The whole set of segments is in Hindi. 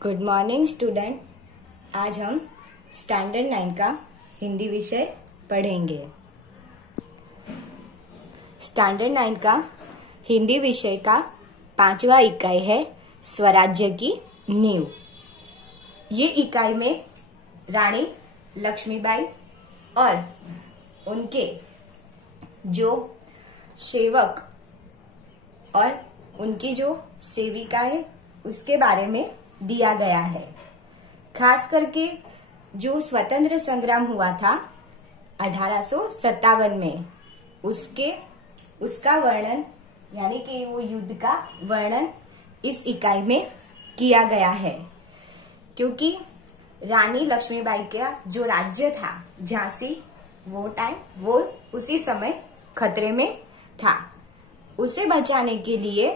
Good morning student. आज हम स्टैंडर्ड 9 का हिंदी विषय पढ़ेंगे। स्टैंडर्ड 9 का हिंदी विषय का 5वां इकाई है स्वराज्य की नींव। ये इकाई में रानी लक्ष्मीबाई और उनके जो सेवक और उनकी जो सेविका है उसके बारे में दिया गया है। खास करके जो स्वतंत्र संग्राम हुआ था 1857 में उसका वर्णन यानी कि वो युद्ध का वर्णन इस इकाई में किया गया है। क्योंकि रानी लक्ष्मीबाई का जो राज्य था झांसी, वो उसी समय खतरे में था। उसे बचाने के लिए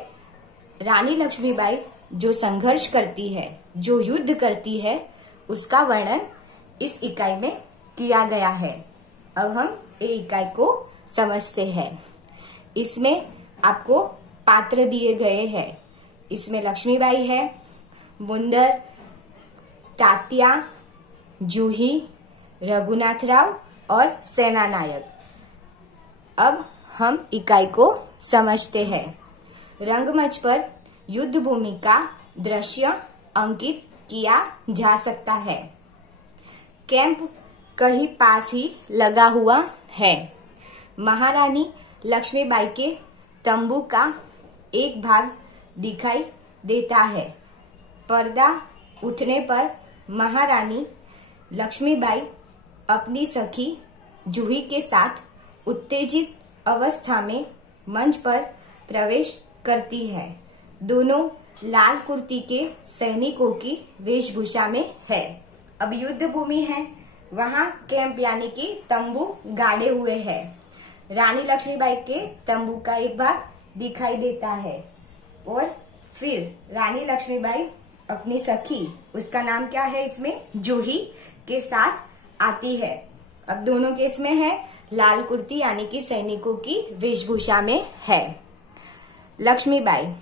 रानी लक्ष्मीबाई जो संघर्ष करती है, जो युद्ध करती है, उसका वर्णन इस इकाई में किया गया है। अब हम ये इकाई को समझते हैं। इसमें आपको पात्र दिए गए हैं। इसमें लक्ष्मीबाई है, मुंदर, तात्या, जूही, रघुनाथराव और सेनानायक। अब हम इकाई को समझते हैं। रंगमंच पर युद्ध भूमि का दृश्य अंकित किया जा सकता है। कैंप कहीं पास ही लगा हुआ है। महारानी लक्ष्मीबाई के तंबू का एक भाग दिखाई देता है। पर्दा उठने पर महारानी लक्ष्मीबाई अपनी सखी जूही के साथ उत्तेजित अवस्था में मंच पर प्रवेश करती है। दोनों लाल कुर्ती के सैनिकों की वेशभूषा में है। अब युद्ध भूमि है, वहां कैंप यानी कि तंबू गाड़े हुए हैं। रानी लक्ष्मीबाई के तंबू का एक भाग दिखाई देता है और फिर रानी लक्ष्मीबाई अपनी सखी, उसका नाम क्या है इसमें, जूही के साथ आती है। अब दोनों केस में है लाल कुर्ती यानी कि सैनिकों की वेशभूषा में है। लक्ष्मीबाई,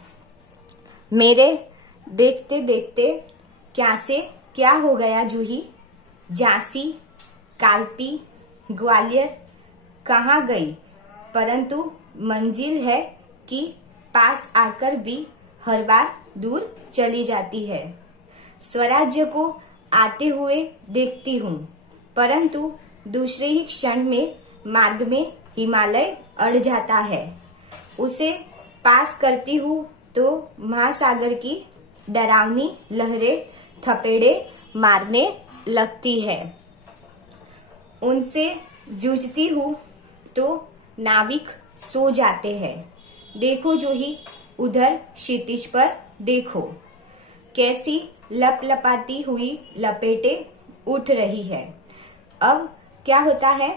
मेरे देखते देखते क्या से क्या हो गया जूही। झांसी, कालपी, ग्वालियर कहाँ गई, परंतु मंजिल है कि पास आकर भी हर बार दूर चली जाती है। स्वराज्य को आते हुए देखती हूँ, परंतु दूसरे ही क्षण में मार्ग में हिमालय अड़ जाता है। उसे पास करती हूँ तो महासागर की डरावनी लहरें थपेड़े मारने लगती है। उनसे जूझती हूँ तो नाविक सो जाते हैं। देखो जूही, उधर क्षितिज पर देखो, कैसी लपलपाती हुई लपेटें उठ रही है। अब क्या होता है,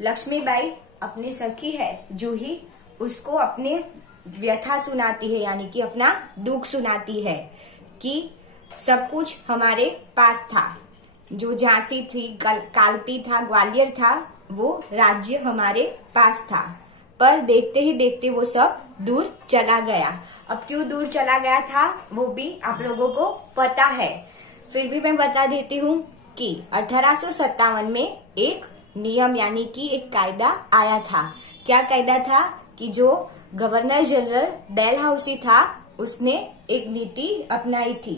लक्ष्मीबाई अपनी सखी है जूही, उसको अपने व्यथा सुनाती है यानी कि अपना दुख सुनाती है कि सब कुछ हमारे पास था। जो झांसी थी, कालपी था, ग्वालियर था, वो राज्य हमारे पास था, पर देखते ही देखते वो सब दूर चला गया। अब क्यों दूर चला गया था वो भी आप लोगों को पता है, फिर भी मैं बता देती हूँ कि 1857 में एक नियम यानी कि एक कायदा आया था। क्या कायदा था कि जो गवर्नर जनरल डेलहाउसी था, उसने एक नीति अपनाई थी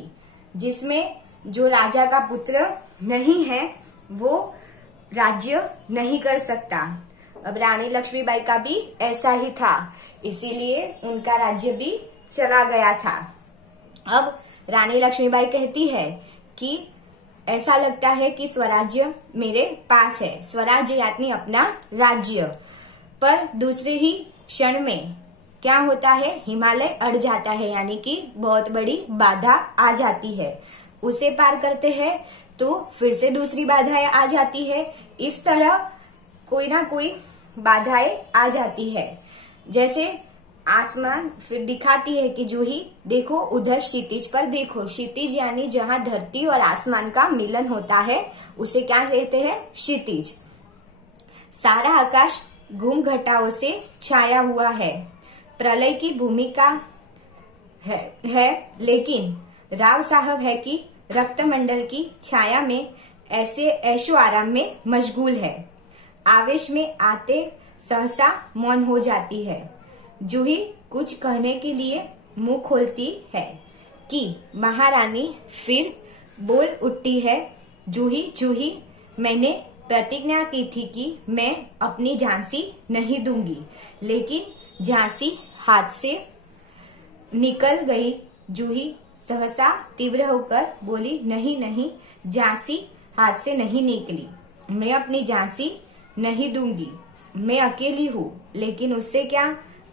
जिसमें जो राजा का पुत्र नहीं है वो राज्य नहीं कर सकता। अब रानी लक्ष्मीबाई का भी ऐसा ही था, इसीलिए उनका राज्य भी चला गया था। अब रानी लक्ष्मीबाई कहती है कि ऐसा लगता है कि स्वराज्य मेरे पास है, स्वराज्य यानी अपना राज्य, पर दूसरे ही क्षण में क्या होता है, हिमालय अड़ जाता है यानी कि बहुत बड़ी बाधा आ जाती है। उसे पार करते हैं तो फिर से दूसरी बाधाएं आ जाती है। इस तरह कोई ना कोई बाधाएं आ जाती है। जैसे आसमान फिर दिखाती है कि जूही देखो, उधर क्षितिज पर देखो। क्षितिज यानी जहां धरती और आसमान का मिलन होता है उसे क्या कहते हैं, क्षितिज। सारा आकाश घुम घटाओं से छाया हुआ है। प्रलय की भूमिका है, लेकिन राव साहब है कि रक्तमंडल की छाया में ऐसे ऐशो आराम में मशगूल है। आवेश में आते सहसा मौन हो जाती है। जूही कुछ कहने के लिए मुंह खोलती है कि महारानी फिर बोल उठती है, जूही जूही, मैंने प्रतिज्ञा की थी कि मैं अपनी झांसी नहीं दूंगी, लेकिन झांसी हाथ से निकल गई। जूही सहसा तीव्र होकर बोली, नहीं नहीं, झांसी हाथ से नहीं निकली। मैं अपनी झांसी नहीं दूंगी। मैं अकेली हूँ, लेकिन उससे क्या,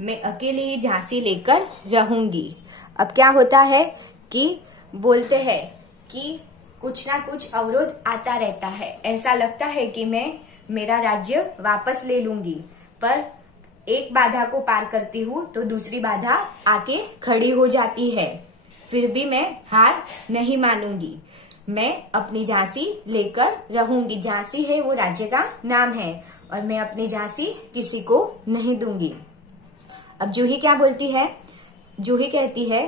मैं अकेली ही झांसी लेकर रहूंगी। अब क्या होता है कि बोलते हैं कि कुछ ना कुछ अवरोध आता रहता है। ऐसा लगता है कि मैं मेरा राज्य वापस ले लूंगी, पर एक बाधा को पार करती हूँ तो दूसरी बाधा आके खड़ी हो जाती है। फिर भी मैं हार नहीं मानूंगी। मैं अपनी झांसी लेकर रहूंगी। झांसी है वो राज्य का नाम है और मैं अपनी झांसी किसी को नहीं दूंगी। अब जूही क्या बोलती है? जूही कहती है,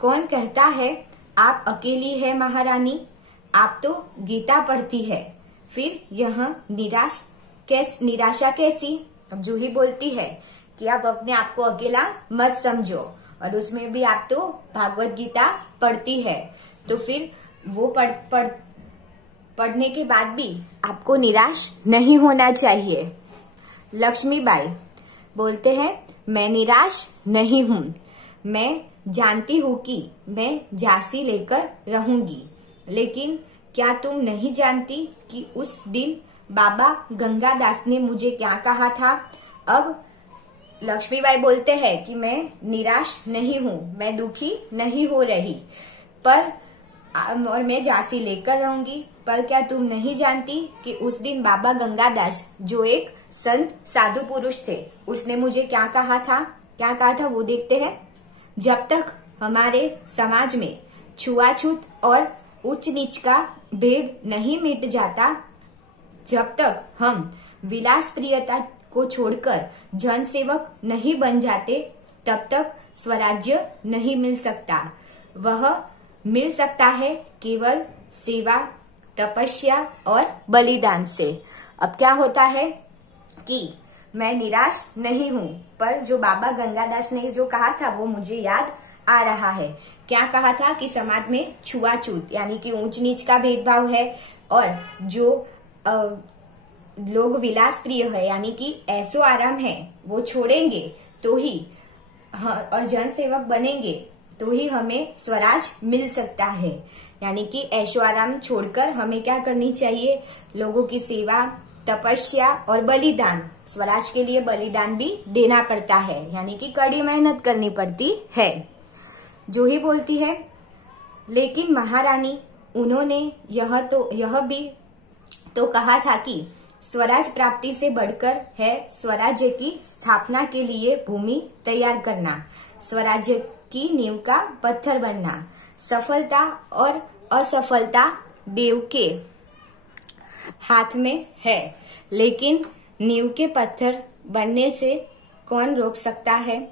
कौन कहता है आप अकेली है महारानी? आप तो गीता पढ़ती है, फिर यह निराशा कैसी? अब जूही बोलती है कि आप अपने आप को अकेला मत समझो, और उसमें भी आप तो भागवत गीता पढ़ती है, तो फिर वो पढ़ने के बाद भी आपको निराश नहीं होना चाहिए। लक्ष्मीबाई बोलते हैं, मैं निराश नहीं हूँ। मैं जानती हूँ कि मैं झांसी लेकर रहूंगी, लेकिन क्या तुम नहीं जानती कि उस दिन बाबा गंगादास ने मुझे क्या कहा था? अब लक्ष्मीबाई बोलते हैं कि मैं निराश नहीं हूँ, मैं दुखी नहीं हो रही, और मैं झांसी लेकर रहूंगी। पर क्या तुम नहीं जानती कि उस दिन बाबा गंगादास, जो एक संत साधु पुरुष थे, उसने मुझे क्या कहा था? क्या कहा था वो देखते हैं। जब तक हमारे समाज में छुआछूत और उच्च नीच का भेद नहीं मिट जाता, जब तक हम विलास प्रियता को छोड़कर जनसेवक नहीं बन जाते, तब तक स्वराज्य नहीं मिल सकता। वह मिल सकता है केवल सेवा, तपस्या और बलिदान से। अब क्या होता है कि मैं निराश नहीं हूँ, पर जो बाबा गंगादास ने जो कहा था वो मुझे याद आ रहा है। क्या कहा था कि समाज में छुआछूत यानी कि ऊंच नीच का भेदभाव है, और जो लोग विलास प्रिय है यानी कि ऐसो आराम है, वो छोड़ेंगे तो ही, और जनसेवक बनेंगे तो ही हमें स्वराज मिल सकता है। यानी कि ऐशो आराम छोड़कर हमें क्या करनी चाहिए? लोगों की सेवा, तपस्या और बलिदान। स्वराज के लिए बलिदान भी देना पड़ता है, यानी कि कड़ी मेहनत करनी पड़ती है। जूही बोलती है, लेकिन महारानी, उन्होंने यह भी तो कहा था कि स्वराज प्राप्ति से बढ़कर है स्वराज्य की स्थापना के लिए भूमि तैयार करना, स्वराज्य की नींव का पत्थर बनना। सफलता और असफलता देव के हाथ में है, लेकिन नींव के पत्थर बनने से कौन रोक सकता है?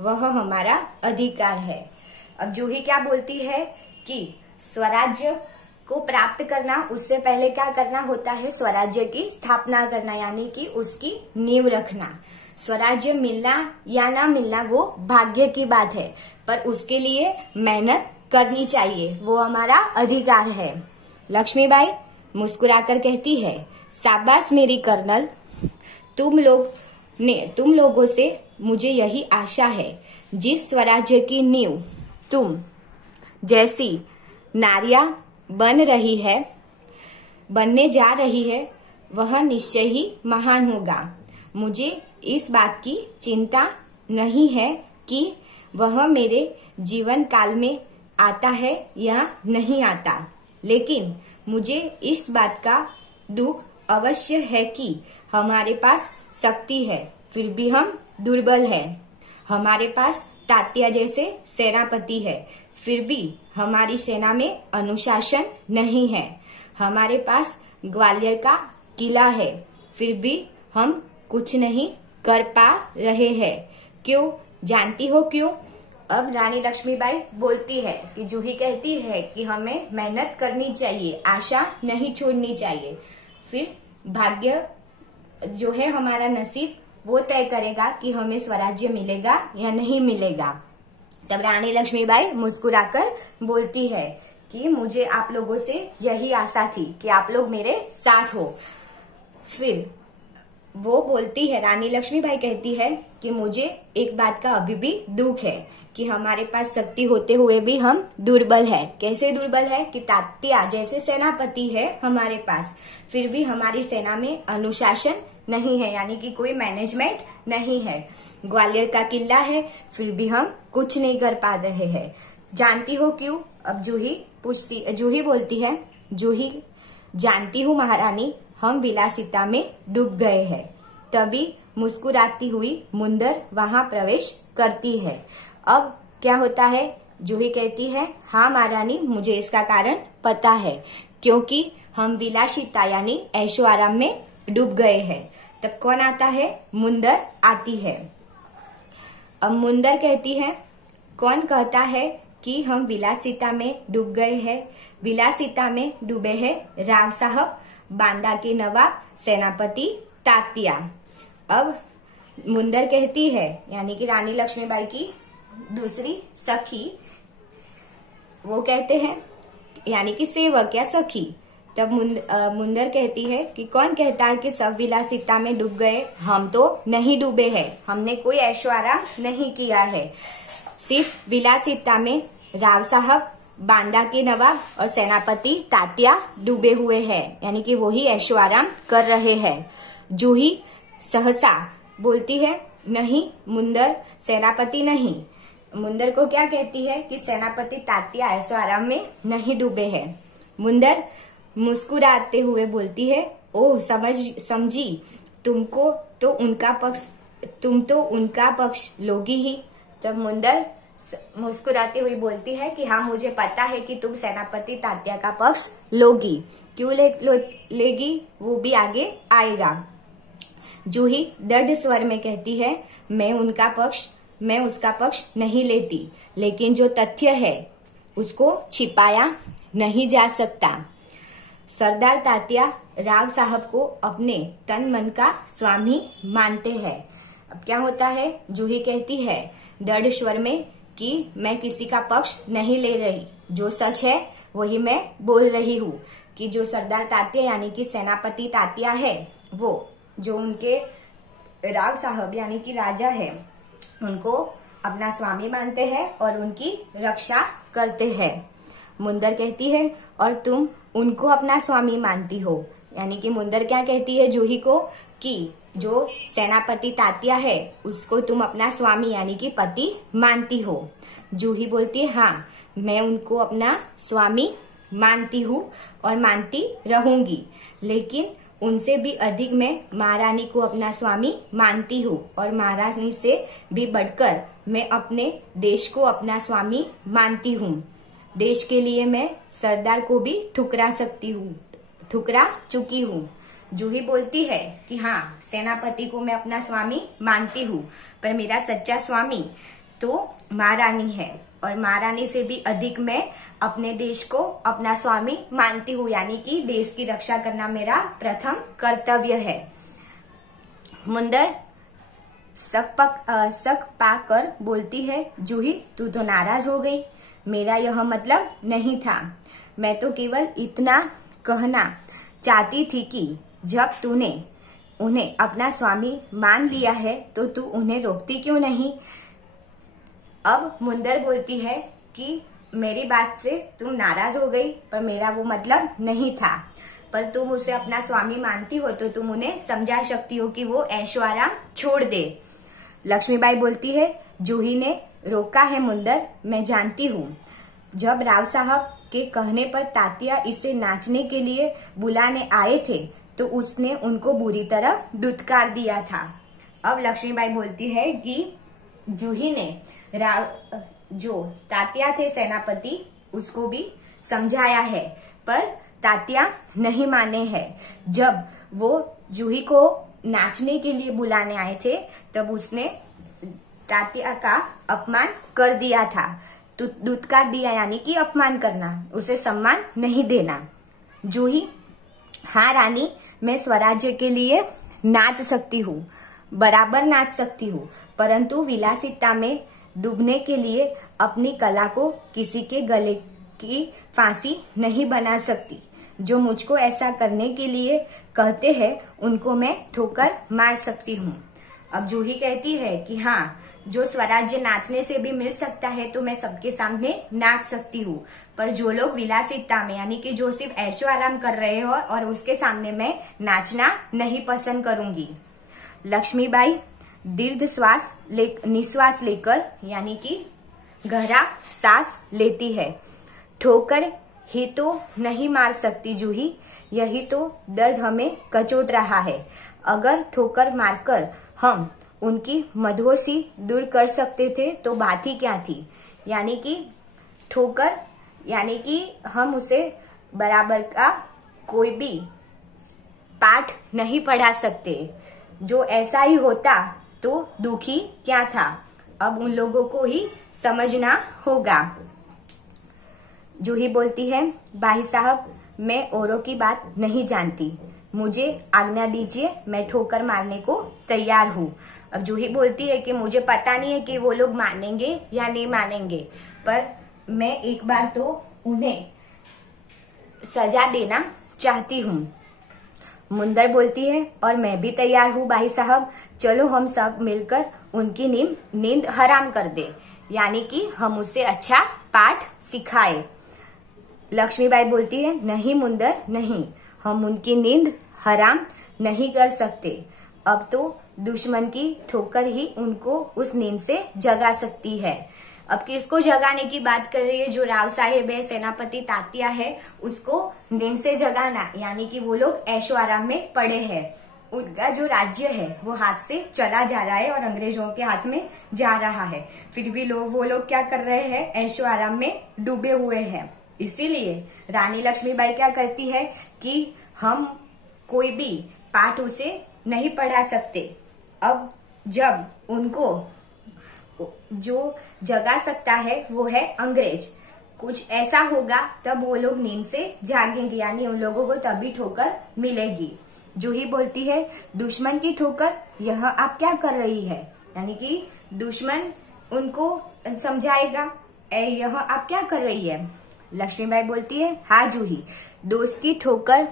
वह हमारा अधिकार है। अब जूही क्या बोलती है कि स्वराज्य को प्राप्त करना, उससे पहले क्या करना होता है? स्वराज्य की स्थापना करना, यानी कि उसकी नींव रखना। स्वराज्य मिलना या ना मिलना वो भाग्य की बात है, पर उसके लिए मेहनत करनी चाहिए, वो हमारा अधिकार है। लक्ष्मीबाई मुस्कुराकर कहती है, शाबाश मेरी कर्नल, तुम लोगों से मुझे यही आशा है। जिस स्वराज्य की नींव तुम जैसी नारियां बनने जा रही है, वह निश्चय ही महान होगा। मुझे इस बात की चिंता नहीं है कि वह मेरे जीवन काल में आता है या नहीं आता, लेकिन मुझे इस बात का दुख अवश्य है कि हमारे पास शक्ति है, फिर भी हम दुर्बल हैं। हमारे पास तात्या जैसे सेनापति है, फिर भी हमारी सेना में अनुशासन नहीं है। हमारे पास ग्वालियर का किला है, फिर भी हम कुछ नहीं कर पा रहे हैं। क्यों? जानती हो क्यों? अब रानी लक्ष्मीबाई बोलती है कि जूही कहती है कि हमें मेहनत करनी चाहिए, आशा नहीं छोड़नी चाहिए, फिर भाग्य जो है हमारा नसीब वो तय करेगा कि हमें स्वराज्य मिलेगा या नहीं मिलेगा। तब रानी लक्ष्मीबाई मुस्कुराकर बोलती है कि मुझे आप लोगों से यही आशा थी कि आप लोग मेरे साथ हो। फिर वो बोलती है, रानी लक्ष्मीबाई कहती है कि मुझे एक बात का अभी भी दुख है कि हमारे पास शक्ति होते हुए भी हम दुर्बल है। कैसे दुर्बल है कि तात्या जैसे सेनापति है हमारे पास, फिर भी हमारी सेना में अनुशासन नहीं है, यानी कि कोई मैनेजमेंट नहीं है। ग्वालियर का किला है, फिर भी हम कुछ नहीं कर पा रहे हैं। जानती हो क्यों? अब जूही बोलती है, जूही जानती हूँ महारानी, हम विलासिता में डूब गए हैं। तभी मुस्कुराती हुई मुंदर वहां प्रवेश करती है। अब क्या होता है? जूही कहती है, हाँ महारानी, मुझे इसका कारण पता है, क्योंकि हम विलासिता यानी ऐशो आराम में डूब गए हैं। तब कौन आता है? मुंदर आती है। अब मुंदर कहती है, कौन कहता है कि हम विलासिता में डूब गए हैं? विलासिता में डूबे हैं राव साहब, बांदा के नवाब, सेनापति तात्या। अब मुंदर कहती है, यानी कि रानी लक्ष्मीबाई की दूसरी सखी, वो कहते हैं, यानी कि सेवक या सखी। तब मुंदर कहती है कि कौन कहता है कि सब विलासिता में डूब गए? हम तो नहीं डूबे हैं, हमने कोई ऐशो आराम नहीं किया है। सिर्फ विलासिता में राव साहब, बांदा के नवाब और सेनापति तात्या डूबे हुए हैं, यानी कि वही ऐशो आराम कर रहे हैं। जूही सहसा बोलती है, नहीं मुंदर, सेनापति नहीं। मुंदर को क्या कहती है कि सेनापति तात्या ऐशो आराम में नहीं डूबे हैं। मुंदर मुस्कुराते हुए बोलती है, ओह समझी, तुम तो उनका पक्ष लोगी ही। तब मुंदर मुस्कुराती हुई बोलती है कि हाँ, मुझे पता है कि तुम सेनापति तात्या का पक्ष लोगी। क्यों लेगी वो भी आगे आएगा। जूही दृढ़ स्वर में कहती है, मैं उसका पक्ष नहीं लेती, लेकिन जो तथ्य है उसको छिपाया नहीं जा सकता। सरदार तात्या राव साहब को अपने तन मन का स्वामी मानते हैं। अब क्या होता है? जूही कहती है दृढ़ स्वर में कि मैं किसी का पक्ष नहीं ले रही, जो सच है वही मैं बोल रही हूँ, कि जो सरदार तात्या यानी कि सेनापति तात्या है, वो जो उनके राव साहब यानी कि राजा है, उनको अपना स्वामी मानते हैं और उनकी रक्षा करते हैं। मुंदर कहती है, और तुम उनको अपना स्वामी मानती हो, यानी कि मुंदर क्या कहती है जूही को कि जो सेनापति तात्या है उसको तुम अपना स्वामी यानी कि पति मानती हो। जूही बोलती है, हाँ, मैं उनको अपना स्वामी मानती हूँ और मानती रहूंगी, लेकिन उनसे भी अधिक मैं महारानी को अपना स्वामी मानती हूँ, और महारानी से भी बढ़कर मैं अपने देश को अपना स्वामी मानती हूँ। देश के लिए मैं सरदार को भी ठुकरा चुकी हूँ। जूही बोलती है कि हाँ, सेनापति को मैं अपना स्वामी मानती हूँ, पर मेरा सच्चा स्वामी तो महारानी है, और महारानी से भी अधिक मैं अपने देश को अपना स्वामी मानती हूँ, यानी कि देश की रक्षा करना मेरा प्रथम कर्तव्य है। मुंदर शक पाकर बोलती है, जूही तू तो नाराज हो गई, मेरा यह मतलब नहीं था, मैं तो केवल इतना कहना चाहती थी कि जब तूने उन्हें अपना स्वामी मान लिया है तो तू उन्हें रोकती क्यों नहीं। अब मुंदर बोलती है कि मेरी बात से तुम नाराज हो गई, पर मेरा वो मतलब नहीं था, पर तुम उसे अपना स्वामी मानती हो तो तुम उन्हें समझा सकती हो कि वो ऐशो आराम छोड़ दे। लक्ष्मीबाई बोलती है, जूही ने रोका है मुंदर, मैं जानती हूँ। जब राव साहब के कहने पर तात्या इसे नाचने के लिए बुलाने आए थे तो उसने उनको बुरी तरह दुत्कार दिया था। अब लक्ष्मीबाई बोलती है कि जूही ने जो तात्या थे सेनापति उसको भी समझाया है, पर तात्या नहीं माने हैं। जब वो जूही को नाचने के लिए बुलाने आए थे तब उसने तात्या का अपमान कर दिया था। दुत्कार दिया यानी कि अपमान करना, उसे सम्मान नहीं देना। जूही, हाँ रानी, मैं स्वराज्य के लिए नाच सकती हूँ, बराबर नाच सकती हूँ, परंतु विलासिता में डूबने के लिए अपनी कला को किसी के गले की फांसी नहीं बना सकती। जो मुझको ऐसा करने के लिए कहते हैं उनको मैं ठोकर मार सकती हूँ। अब जूही कहती है कि हाँ, जो स्वराज्य नाचने से भी मिल सकता है तो मैं सबके सामने नाच सकती हूँ, पर जो लोग विलासिता में यानी कि जो सिर्फ ऐशो आराम कर रहे हो और उसके सामने मैं नाचना नहीं पसंद करूंगी। लक्ष्मीबाई दीर्घ निश्वास लेकर यानी कि गहरा सांस लेती है। ठोकर ही तो नहीं मार सकती जूही, यही तो दर्द हमें कचोट रहा है। अगर ठोकर मारकर हम उनकी मधोसी दूर कर सकते थे तो बात ही क्या थी। यानी कि ठोकर यानी कि हम उसे बराबर का कोई भी पाठ नहीं पढ़ा सकते। जो ऐसा ही होता तो दुखी क्या था, अब उन लोगों को ही समझना होगा। जूही बोलती है, भाई साहब, मैं औरों की बात नहीं जानती, मुझे आज्ञा दीजिए, मैं ठोकर मारने को तैयार हूँ। अब जूही बोलती है कि मुझे पता नहीं है कि वो लोग मानेंगे या नहीं मानेंगे, पर मैं एक बार तो उन्हें सजा देना चाहती हूँ। मुंदर बोलती है, और मैं भी तैयार हूँ भाई साहब, चलो हम सब मिलकर उनकी नींद हराम कर दे, यानी कि हम उसे अच्छा पाठ सिखाए। लक्ष्मीबाई बोलती है, नहीं मुंदर नहीं, हम उनकी नींद हराम नहीं कर सकते। अब तो दुश्मन की ठोकर ही उनको उस नींद से जगा सकती है। अब किसको जगाने की बात कर रही है? जो राव साहेब है, सेनापति तात्या है, उसको नींद से जगाना, यानी कि वो लोग ऐशो आराम में पड़े हैं। उनका जो राज्य है वो हाथ से चला जा रहा है और अंग्रेजों के हाथ में जा रहा है, फिर भी वो लोग क्या कर रहे हैं? ऐशो आराम में डूबे हुए हैं। इसीलिए रानी लक्ष्मीबाई क्या करती है कि हम कोई भी पाठ उसे नहीं पढ़ा सकते। अब जब उनको जो जगा सकता है वो है अंग्रेज, कुछ ऐसा होगा तब वो लोग नींद से जागेंगे, यानी उन लोगों को तभी ठोकर मिलेगी। जूही बोलती है, दुश्मन की ठोकर, यह आप क्या कर रही है? यानी कि दुश्मन उनको समझाएगा, यह आप क्या कर रही है? लक्ष्मीबाई बोलती है, हाँ जूही, दोस्त की ठोकर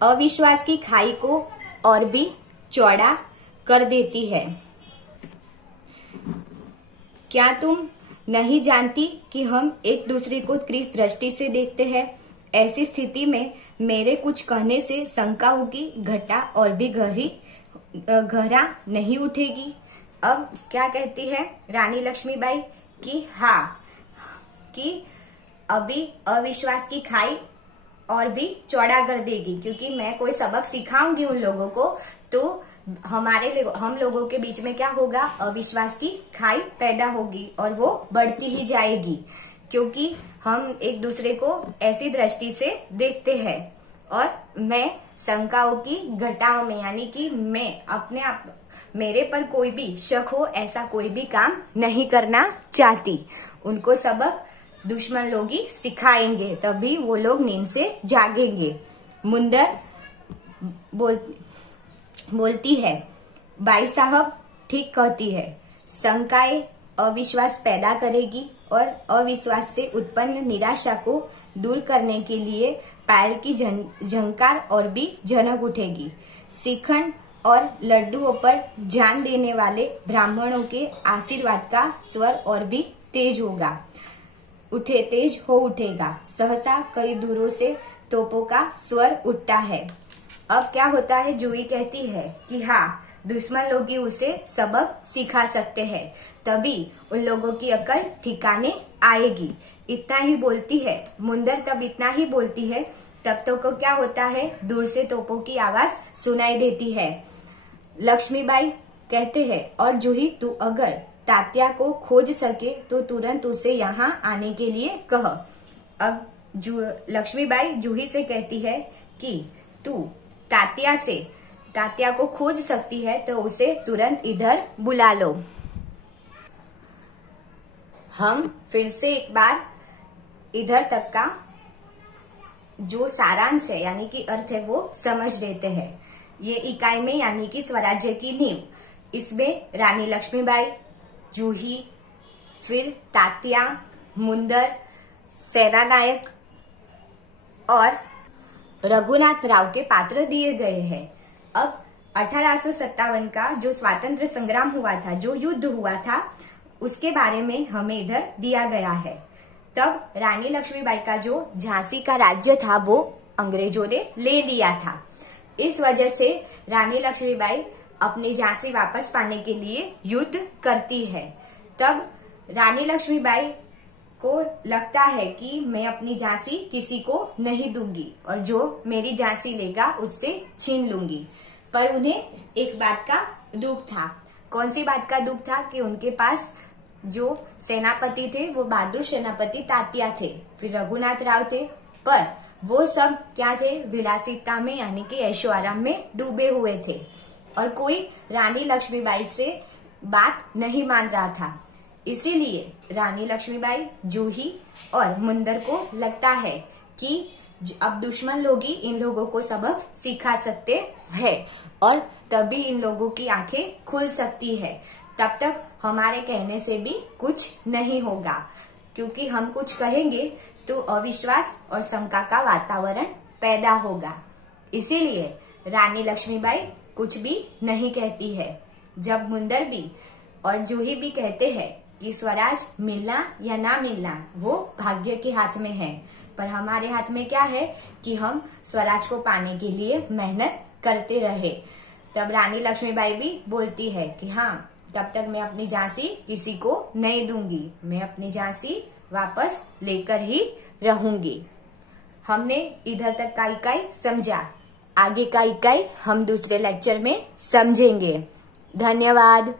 अविश्वास की खाई को और भी चौड़ा कर देती है। क्या तुम नहीं जानती कि हम एक दूसरे को किस दृष्टि से देखते हैं? ऐसी स्थिति में मेरे कुछ कहने से शंकाओं की घटा और भी गहरा नहीं उठेगी। अब क्या कहती है रानी लक्ष्मीबाई कि हाँ, कि अभी अविश्वास की खाई और भी चौड़ा कर देगी, क्योंकि मैं कोई सबक सिखाऊंगी उन लोगों को तो हम लोगों के बीच में क्या होगा? अविश्वास की खाई पैदा होगी और वो बढ़ती ही जाएगी, क्योंकि हम एक दूसरे को ऐसी दृष्टि से देखते हैं। और मैं शंकाओं की घटाओं में, यानी कि मैं अपने आप मेरे पर कोई भी शक हो ऐसा कोई भी काम नहीं करना चाहती। उनको सबक दुश्मन लोग ही सिखाएंगे, तभी वो लोग नींद से जागेंगे। मुंदर बोलती है, बाई साहब ठीक कहती है, शंकाएं अविश्वास पैदा करेगी और अविश्वास से उत्पन्न निराशा को दूर करने के लिए पायल की झंकार और भी झनक उठेगी। श्रीखंड और लड्डुओं पर जान देने वाले ब्राह्मणों के आशीर्वाद का स्वर और भी तेज हो उठेगा। सहसा कई दूरों से तोपों का स्वर उठता है। अब क्या होता है? जूही कहती है कि हाँ, दुश्मन लोग ही उसे सबक सिखा सकते हैं, तभी उन लोगों की अकल ठिकाने आएगी। इतना ही बोलती है मुंदर, तब इतना ही बोलती है, तब तो को क्या होता है? दूर से तोपों की आवाज सुनाई देती है। लक्ष्मीबाई कहते हैं, और जूही, तू अगर तात्या को खोज सके तो तुरंत उसे यहाँ आने के लिए कह। अब लक्ष्मीबाई जूही से कहती है कि तू तात्या से तात्या को खोज सकती है तो उसे तुरंत इधर बुला लो। हम फिर से एक बार इधर तक का जो सारांश है यानी कि अर्थ है वो समझ लेते हैं। ये इकाई में यानी कि स्वराज्य की नींव, इसमें रानी लक्ष्मीबाई, जूही, फिर तात्या, मुंदर, सेनानायक और रघुनाथ राव के पात्र दिए गए हैं। अब 1857 का जो स्वातंत्र संग्राम हुआ था, जो युद्ध हुआ था, उसके बारे में हमें इधर दिया गया है। तब रानी लक्ष्मीबाई का जो झांसी का राज्य था वो अंग्रेजों ने ले लिया था। इस वजह से रानी लक्ष्मीबाई अपनी झांसी वापस पाने के लिए युद्ध करती है। तब रानी लक्ष्मीबाई को लगता है कि मैं अपनी झांसी किसी को नहीं दूंगी और जो मेरी झांसी लेगा उससे छीन लूंगी। पर उन्हें एक बात का दुख था। कौन सी बात का दुख था? कि उनके पास जो सेनापति थे वो बहादुर सेनापति तात्या थे, फिर रघुनाथ राव थे, पर वो सब क्या थे? विलासिता में यानी कि ऐशो आराम में डूबे हुए थे और कोई रानी लक्ष्मीबाई से बात नहीं मान रहा था। इसीलिए रानी लक्ष्मीबाई, जूही और मुंदर को लगता है कि अब दुश्मन लोग ही इन लोगों को सबक सिखा सकते हैं और तभी इन लोगों की आंखें खुल सकती है। तब तक हमारे कहने से भी कुछ नहीं होगा, क्योंकि हम कुछ कहेंगे तो अविश्वास और शंका का वातावरण पैदा होगा। इसीलिए रानी लक्ष्मीबाई कुछ भी नहीं कहती है। जब मुंदर भी और जूही भी कहते हैं कि स्वराज मिलना या ना मिलना वो भाग्य के हाथ में है, पर हमारे हाथ में क्या है कि हम स्वराज को पाने के लिए मेहनत करते रहे। तब रानी लक्ष्मीबाई भी बोलती है कि हाँ, तब तक मैं अपनी झांसी किसी को नहीं दूंगी, मैं अपनी झांसी वापस लेकर ही रहूंगी। हमने इधर तक का इकाई समझा, आगे का इकाई हम दूसरे लेक्चर में समझेंगे। धन्यवाद।